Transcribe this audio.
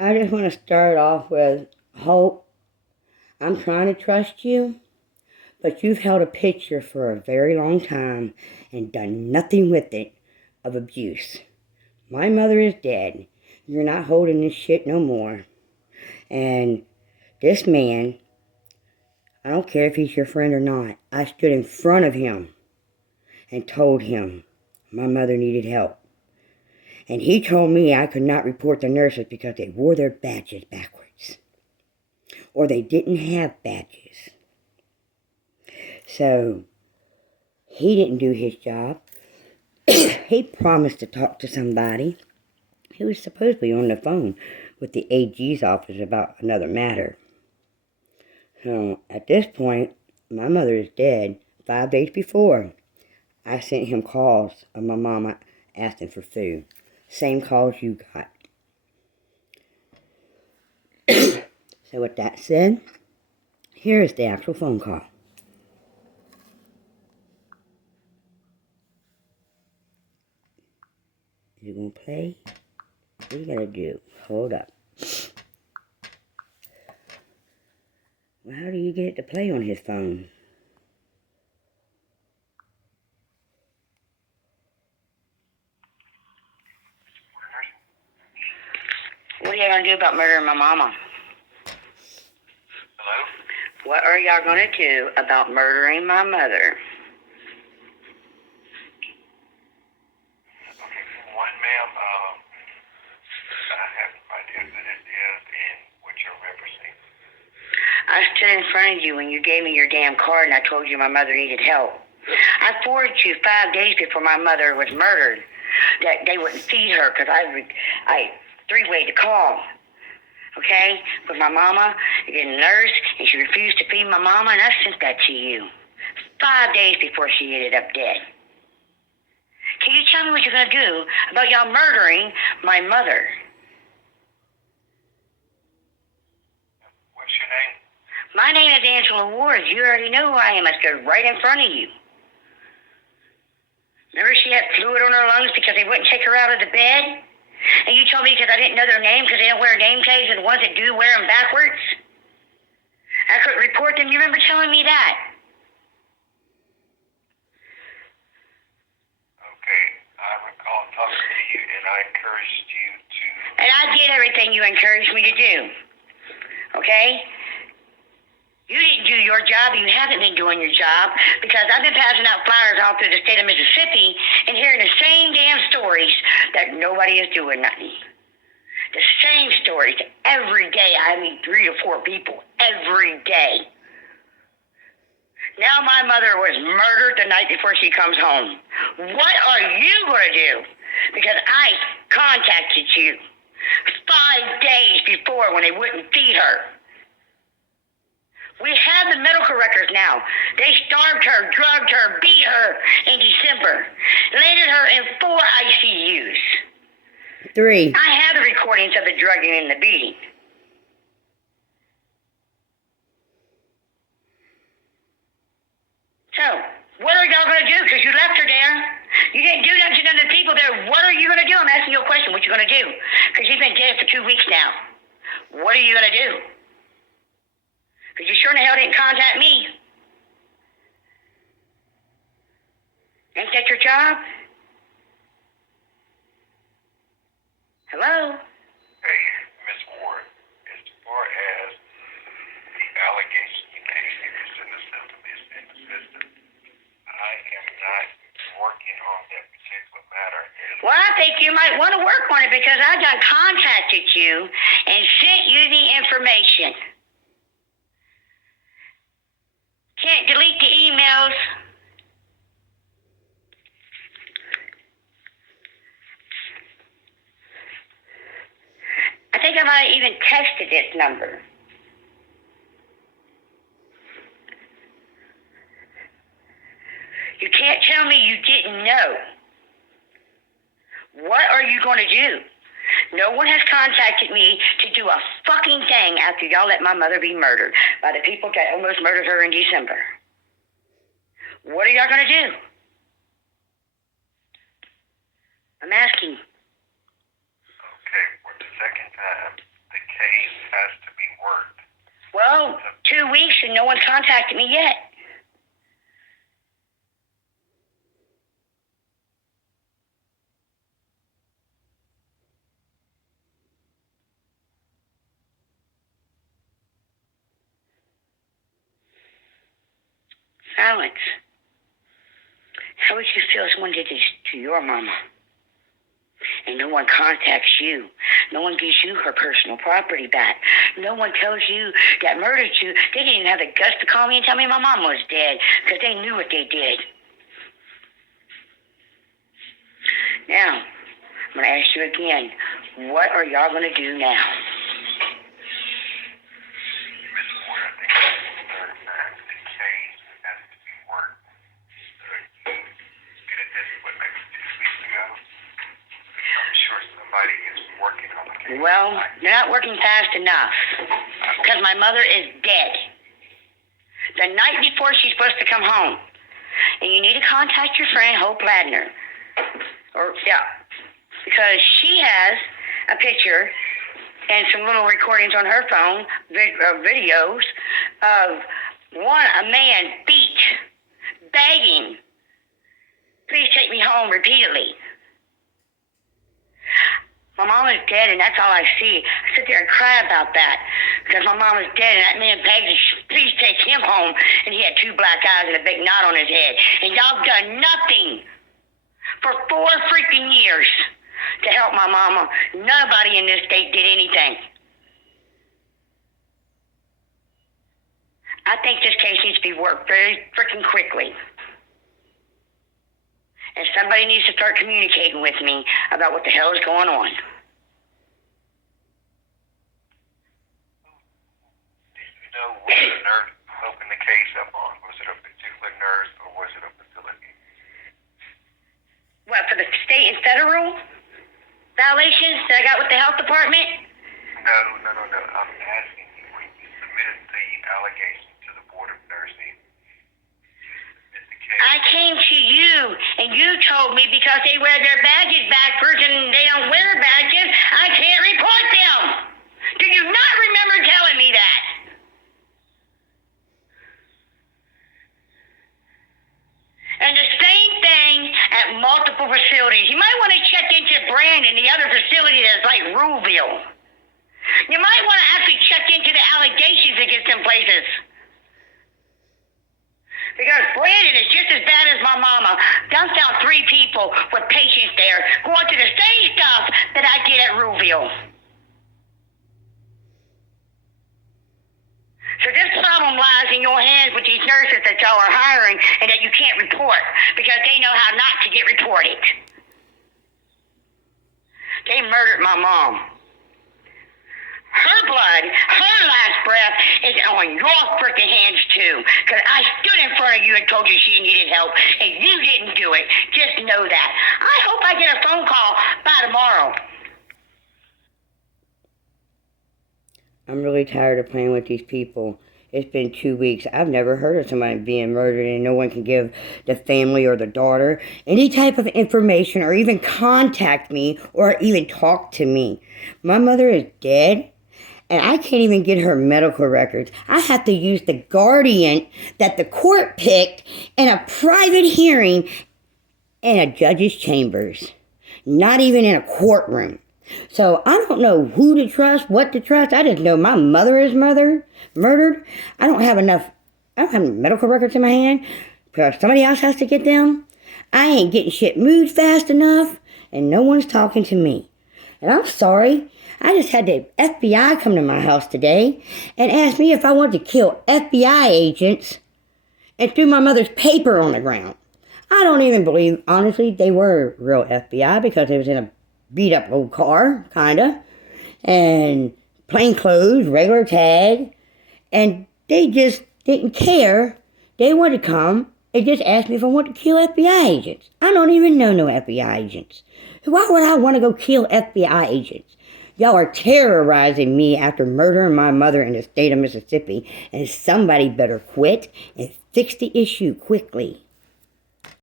I just want to start off with Hope. I'm trying to trust you, but you've held a picture for a very long time and done nothing with it of abuse. My mother is dead. You're not holding this shit no more. And this man, I don't care if he's your friend or not, I stood in front of him and told him my mother needed help. And he told me I could not report the nurses because they wore their badges backwards. Or they didn't have badges. So, he didn't do his job. He promised to talk to somebody. He was supposed to be on the phone with the AG's office about another matter. So, at this point, my mother is dead. 5 days before, I sent him calls of my mama asking for food. Same calls you got. So with that said, here is the actual phone call. You gonna play? What you gotta do? Hold up. Well, how do you get it to play on his phone? What are y'all gonna do about murdering my mama? Hello? What are y'all gonna do about murdering my mother? Okay, one ma'am, I have no idea who this is and what you're referencing. I stood in front of you when you gave me your damn card and I told you my mother needed help. I forwarded you 5 days before my mother was murdered that they wouldn't feed her because I three-way to call. Okay? With my mama, I get a nurse, and she refused to feed my mama, and I sent that to you. 5 days before she ended up dead. Can you tell me what you're going to do about y'all murdering my mother? What's your name? My name is Angela Ward. You already know who I am. I stood right in front of you. Remember she had fluid on her lungs because they wouldn't take her out of the bed? And you told me because I didn't know their names because they don't wear name tags, and the ones that do wear them backwards? I couldn't report them. You remember telling me that? Okay, I recall talking to you and I encouraged you to... And I did everything you encouraged me to do. Okay? You didn't do your job. You haven't been doing your job because I've been passing out flyers all through the state of Mississippi and hearing the same damn stories that nobody is doing nothing. The same stories every day. I meet 3 to 4 people every day. Now my mother was murdered the night before she comes home. What are you going to do? Because I contacted you 5 days before when they wouldn't feed her. We have the medical records now. They starved her, drugged her, beat her in December. Landed her in 4 ICUs. 3. I have the recordings of the drugging and the beating. So, what are y'all going to do? Because you left her there. You didn't do nothing to none of the people there. What are you going to do? I'm asking you a question. What you going to do? Because you've been dead for 2 weeks now. What are you going to do? Because you sure in the hell didn't contact me. Ain't that your job? Hello? Hey, Miss Ward, as far as the allegation you made, if it's in the system, it's in the system. I am not working on that particular matter. Well, I think you might want to work on it because I done contacted you and sent you the information. Can't delete the emails. I think I might have even texted this number. You can't tell me you didn't know. What are you going to do? No one has contacted me to do a fucking thing after y'all let my mother be murdered by the people that almost murdered her in December. What are y'all going to do? I'm asking. Okay, for the second time, the no one's contacted me yet. Alex, how would you feel if someone did this to your mama? And no one contacts you. No one gives you her personal property back. No one tells you that murdered you. They didn't even have the guts to call me and tell me my mom was dead because they knew what they did. Now, I'm going to ask you again, what are y'all going to do now? Miss Ward, I think that's the third time the case has to be worked. Get it this, what, maybe 2 weeks ago? I'm sure somebody is working on the case. Well, they're not working fast enough because my mother is dead. The night before she's supposed to come home. And you need to contact your friend, Hope Ladner. Because she has a picture and some little recordings on her phone, videos of a man beat, begging, please take me home repeatedly. My mom is dead, and that's all I see. I sit there and cry about that because my mom is dead, and that man begged, please take him home, and he had 2 black eyes and a big knot on his head. And y'all done nothing for 4 freaking years to help my mama. Nobody in this state did anything. I think this case needs to be worked very freaking quickly. And somebody needs to start communicating with me about what the hell is going on. Do you know what the nurse opened the case up on? Was it a particular nurse or was it a facility? What, for the state and federal violations that I got with the health department? No. I'm asking you when you submitted the allegation to the Board of Nursing. I came to you, and you told me because they wear their badges backwards and they don't wear badges, I can't report them. Do you not remember telling me that? And the same thing at multiple facilities. You might want to check into Brandon, the other facility that's like Ruleville. You might want to actually check into the allegations against them places. Because Brandon is just as bad as my mama. Dumped out 3 people with patients there going through the same stuff that I did at Ruleville. So this problem lies in your hands with these nurses that y'all are hiring and that you can't report because they know how not to get reported. They murdered my mom. Her blood, her last breath is on your freaking hands too. Because I stood in front of you and told you she needed help, and you didn't do it. Just know that. I hope I get a phone call by tomorrow. I'm really tired of playing with these people. It's been 2 weeks. I've never heard of somebody being murdered and no one can give the family or the daughter any type of information or even contact me or even talk to me. My mother is dead. And I can't even get her medical records. I have to use the guardian that the court picked in a private hearing in a judge's chambers. Not even in a courtroom. So I don't know who to trust, what to trust. I just know my mother is murdered. I don't have medical records in my hand because somebody else has to get them. I ain't getting shit moved fast enough and no one's talking to me. And I'm sorry. I just had the FBI come to my house today and ask me if I wanted to kill FBI agents and threw my mother's paper on the ground. I don't even believe, honestly, they were real FBI because it was in a beat-up old car, kinda, and plain clothes, regular tag, and they just didn't care. They wanted to come and just asked me if I wanted to kill FBI agents. I don't even know no FBI agents. Why would I want to go kill FBI agents? Y'all are terrorizing me after murdering my mother in the state of Mississippi, and somebody better quit and fix the issue quickly.